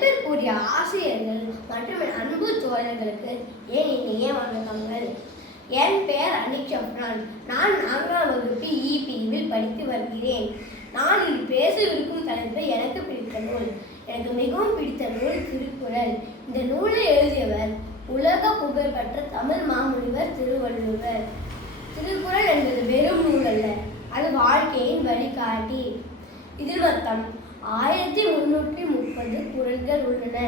மதிப்பிற்குரிய ஆசிரியர்கள் மற்றும் என் அன்பு தோழர்களுக்கு என் இனிய வணக்கங்கள். என் பெயர் அனிக் சப்ரான். நான் 4ஆம் வகுப்பு பிரிவில் படித்து வருகிறேன். நான் இங்கு பேசவிருக்கும் தலைப்பு எனக்கு பிடித்த நூல். எனக்கு மிகவும் பிடித்த நூல் திருக்குறள். இந்த நூலை எழுதியவர் உலக புகழ்பெற்ற தமிழ் மாமுனிவர் திருவள்ளுவர். திருக்குறள் என்பது வெறும் நூல் அல்ல, அது வாழ்க்கையின் வழிகாட்டி. இதில் மொத்தம் 1330 குறள்கள் உள்ளன.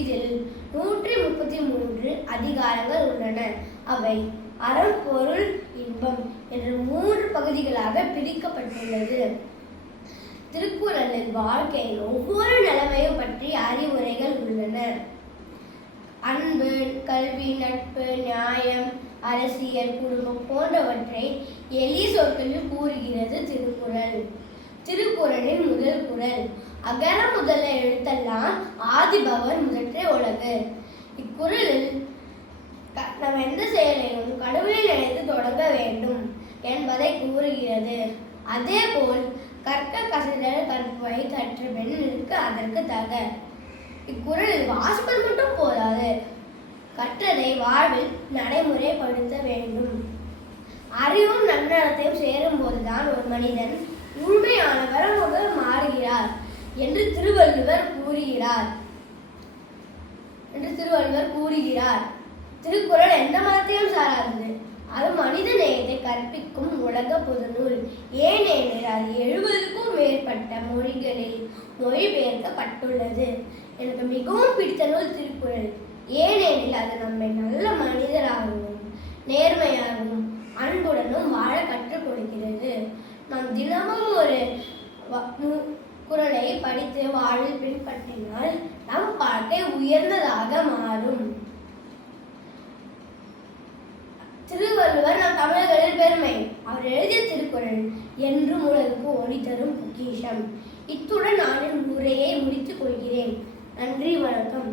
இதில் 133 அதிகாரங்கள் உள்ளன. அவை அறம், பொருள், இன்பம் என்ற 3 பகுதிகளாக பிரிக்கப்பட்டுள்ளது. திருக்குறளில் வாழ்க்கையின் ஒவ்வொரு நிலைமையும் பற்றி அறிவுரைகள் உள்ளன. அன்பு, கல்வி, நட்பு, நியாயம், அரசியல், குடும்பம் போன்றவற்றை எளிய சொற்களில் கூறுகிறது திருக்குறள். திருக்குறளின் முதல் குறள்: அகர முதல எழுத்தெல்லாம் ஆதிபகவன் முதற்றே உலகு. இக்குறளில் நாம் எந்த செயலையும் கடவுளை நினைத்து தொடங்க வேண்டும் என்பதை கூறுகிறது. அதேபோல் கற்க கசடர கற்பவை கற்ற பெண் இருக்க அதற்கு தக. இக்குறளில் வாசிப்பது மட்டும் போதாது, கற்றதை வாழ்வில் நடைமுறைப்படுத்த வேண்டும். அறிவும் நன்னடத்தையும் சேரும் போதுதான் ஒரு மனிதன் உண்மையானவராக மாறுகிறார் என்று திருவள்ளுவர் கூறுகிறார். திருக்குறள் எந்த மதத்தையும் சாராதது. அது மனித நேயத்தை கற்பிக்கும் உலக பொதுநூல். ஏனெனில் அது 70க்கும் மேற்பட்ட மொழிகளில் மொழிபெயர்க்கப்பட்டுள்ளது. எனக்கு மிகவும் பிடித்த நூல் திருக்குறள். ஏனெனில் அது நம்மை நல்ல மனிதராகவும் நேர்மையாகவும் அன்புடனும் வாழ கற்றுக் கொடுக்கிறது. நாம் தினமும் ஒரு குறளை படித்து வாழ்வில் பின்பற்றினால் நம் வாழ்க்கை உயர்ந்ததாக மாறும். திருவள்ளுவர் நம் தமிழர்களின் பெருமை. அவர் எழுதிய திருக்குறள் என்றும் உலகுக்கு ஒளி தரும் பொக்கிஷம். இத்துடன் நான் என் உரையை முடித்துக் கொள்கிறேன். நன்றி, வணக்கம்.